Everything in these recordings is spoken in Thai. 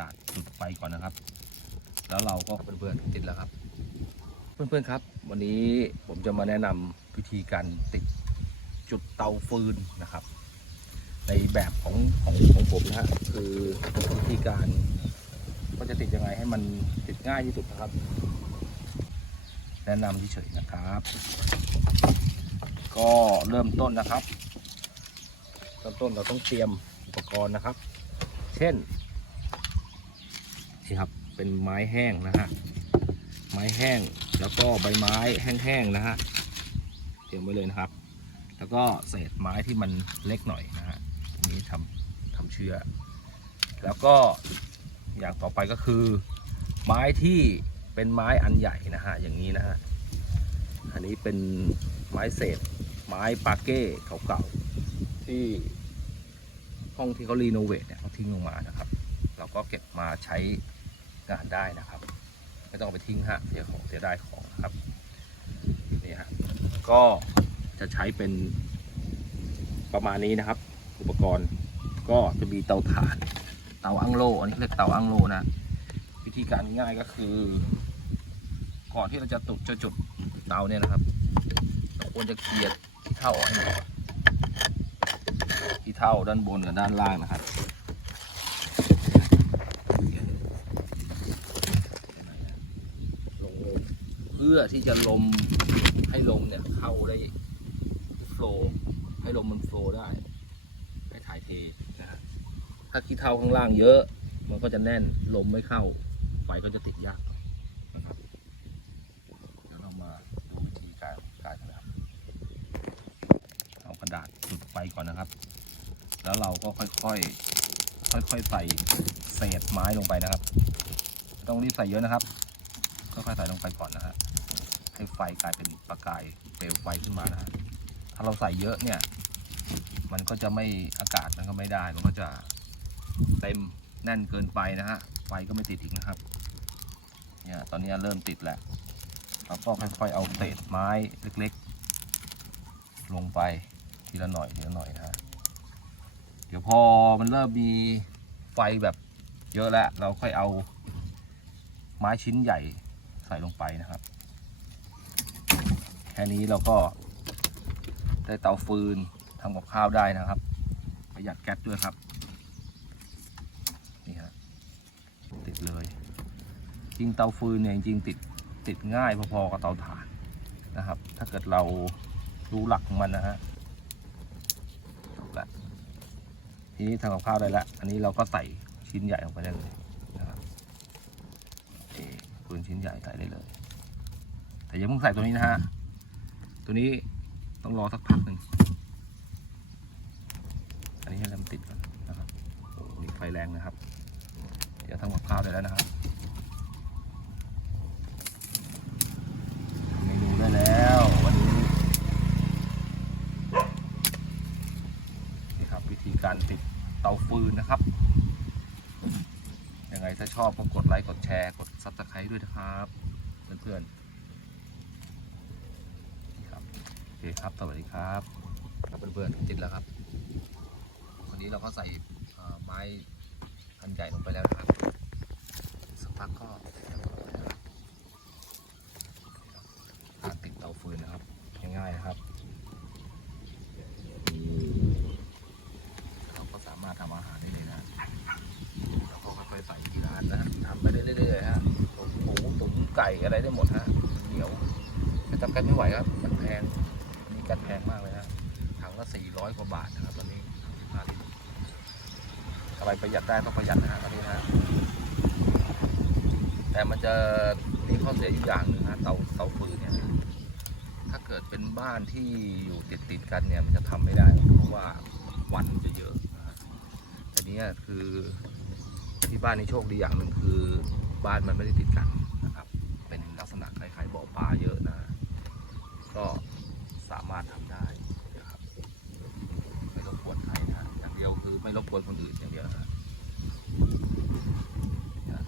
ดาษจุดไฟก่อนนะครับ แล้วเราก็เพื่อนๆติดแล้วครับ เพื่อนๆครับ วันนี้ผมจะมาแนะนำวิธีการติดจุดเตาฟืนนะครับ ในแบบของของของผมนะฮะคือวิธีการก็จะติดยังไงให้มันติดง่ายที่สุดนะครับ แนะนำเฉยๆนะครับ ก็เริ่มต้นนะครับเริ่มต้นเราต้องเตรียมอุปกรณ์นะครับ เช่น นี่ครับเป็นไม้แห้งนะฮะไม้แห้งแล้วก็ใบไม้แห้งๆนะฮะเตรียมไว้เลยนะครับ แล้วก็เศษไม้ที่มันเล็กหน่อยนะฮะนนี้ทำทำเชือกแล้วก็อย่างต่อไปก็คือ ไม้ที่เป็นไม้อันใหญ่นะฮะอย่างนี้นะฮะอันนี้เป็นไม้เศษไม้ปาเก้เก่าๆที่ห้องที่เขารีโนเวทเนี่ยเขาทิ้งลงมานะครับ เราก็เก็บมาใช้ งานได้นะครับ ไม่ต้องเอาไปทิ้งฮะเสียของเสียได้ของนะครับนี่ฮะก็จะใช้เป็นประมาณนี้นะครับ อุปกรณ์ก็จะมีเตาถ่าน เตาอังโลอันนี้เรียกเตาอังโลนะ วิธีการง่ายก็คือ ก่อนที่เราจะตุจะจุดเตาเนี่ยนะครับเราควรจะเคลียร์ที่เท่าออกให้หมดที่เท่าด้านบนกับด้านล่างนะครับลงเพื่อที่จะลมให้ลมเนี่ยเข้าได้โฟล์ให้ลมมันโฟล์ได้ ให้ถ่ายเทนะฮะถ้าขี้เท่าข้างล่างเยอะ มันก็จะแน่นลมไม่เข้าไฟก็จะติดยากนะครับเดี๋ยวเรามาดูวิธีการการนะครับเอากระดาษจุดไฟก่อนนะครับ แล้วเราก็ค่อยๆค่อยๆใส่เศษไม้ลงไปนะครับไม่ต้องรีบใส่เยอะนะครับ ค่อยๆใส่ลงไปก่อนนะฮะให้ไฟกลายเป็นประกายเปลวไฟขึ้นมานะฮะถ้าเราใส่เยอะเนี่ย มันก็จะไม่อากาศมันก็ไม่ได้ มันก็จะเต็มแน่นเกินไปนะฮะไฟก็ไม่ติดอีกนะครับเนี่ยตอนนี้เริ่มติดแล้วเราก็ค่อยๆเอาเศษไม้เล็กๆ ลงไปทีละหน่อยทีละหน่อยนะฮะเดี๋ยวพอมันเริ่มมีไฟแบบเยอะแล้ว เราค่อยเอาไม้ชิ้นใหญ่ ใส่ลงไปนะครับ แค่นี้เราก็ได้เตาฟืนทำกับข้าวได้นะครับ ประหยัดแก๊สด้วยครับ นี่ฮะติดเลย จริงเตาฟืนเนี่ยจริงติดติดง่ายพอๆกับเตาถ่านนะครับ ถ้าเกิดเรารู้หลักของมันนะฮะจบละทีนี้ทำกับข้าวได้ละอันนี้เราก็ใส่ชิ้นใหญ่ลงไปได้เลยนะครับเอฟืน ชิ้นใหญ่ใส่ได้เลย แต่อยังเพิ่งใส่ตัวนี้นะฮะ ตัวนี้ต้องรอสักพักหนึ่งอันนี้ให้มันติดก่อนนะครับโอ้โหนี่ไฟแรงนะครับ เดี๋ยวทำกับข้าวได้แล้วนะครับ เมนูได้แล้ววันนี้นี่ครับวิธีการติดเตาฟืนนะครับ ยังไง ถ้าชอบก็กดไลค์กดแชร์กดซับสไครต์ด้วยนะครับเพื่อนๆครับโอเคครับสวัสดีครับครับเพื่อนๆติดแล้วครับวันนี้เราก็ใส่ไม้อันใหญ่ลงไปแล้วนะครับสักพักก็ติดแล้วนะครับการติดเตาฟืนนะครับง่ายๆนะครับเราก็สามารถทำอาหารได้เลยนะเราก็ค่อยๆใส่ทีละอันนะทำไปเรื่อยๆฮะตุ๋นหมูตุ๋นไก่อะไรได้หมดฮะเหนียวไม่จำกันไม่ไหวครับมันแพงอันนี่กันแพงมากเลยฮะถังละสี่ร้อยกว่าบาทนะครับตอนนี้อะไรประหยัดได้ก็ประหยัดนะฮะตอนนี้นะฮะแต่มันจะมีข้อเสียอยู่อย่างหนึ่งฮะเตาเตาฟืนเนี่ยถ้าเกิดเป็นบ้านที่อยู่ติดติดกันเนี่ยมันจะทำไม่ได้เพราะว่าควันจะเยอะนะฮะแต่เนี้คือที่บ้านนี้โชคดีอย่างหนึ่งคือบ้านมันไม่ได้ติดกันลักษณะคล้ายๆ บ่อปลาเยอะนะ ก็สามารถทำได้นะครับ ไม่รบกวนใครนะอย่างเดียวคือไม่รบกวนคนอื่นอย่างเดียวนะฮะนะ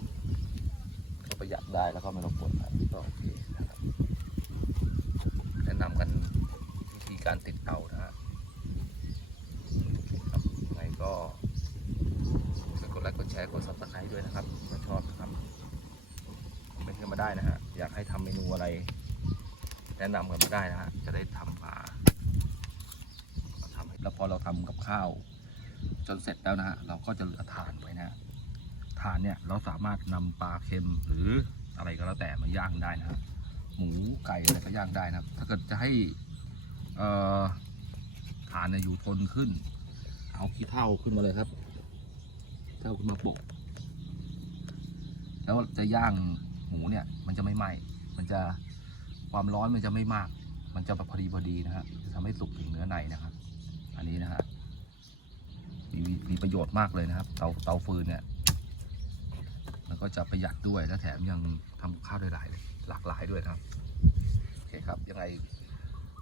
ก็ประหยัดได้แล้วก็ไม่รบกวนใครก็โอเคนะครับแนะนำกันวิธีการติดเตานะฮะครับยังไงก็กดไลค์กดแชร์กดซับสไครต์ด้วยนะครับถ้าชอบนะครับคอมเมนต์กันมาได้นะฮะ อยากให้ทำเมนูอะไร แนะนำกันมาได้นะฮะจะได้ทำมามาทำให้แล้วพอเราทำกับข้าว จนเสร็จแล้วนะฮะเราก็จะเหลือถ่านไว้นะฮะถ่านเนี่ยเราสามารถนำปลาเค็มหรืออะไรก็แล้วแต่มาย่างได้นะฮะหมูไก่อะไรก็ย่างได้นะถ้าเกิดจะให้เอ่อถ่านเนี่ยอยู่ทนขึ้น เอาขี้เถ้าขึ้นมาเลยครับ เท่าขึ้นมาโปะแล้วจะย่าง หมูเนี่ยมันจะไม่ไหม้มันจะความร้อนมันจะไม่มาก มันจะพอดีพอดีนะฮะจะทำให้สุกถึงเนื้อในนะครับ อันนี้นะฮะมีมีมีประโยชน์มากเลยนะครับ เตาเตาฟืนเนี่ยมันก็จะประหยัดด้วยและแถมยังทำข้าวได้หลายหลากหลายด้วยครับโอเคครับยังไง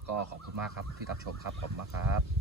ก็ขอบคุณมากครับที่รับชมครับขอบคุณมากครับ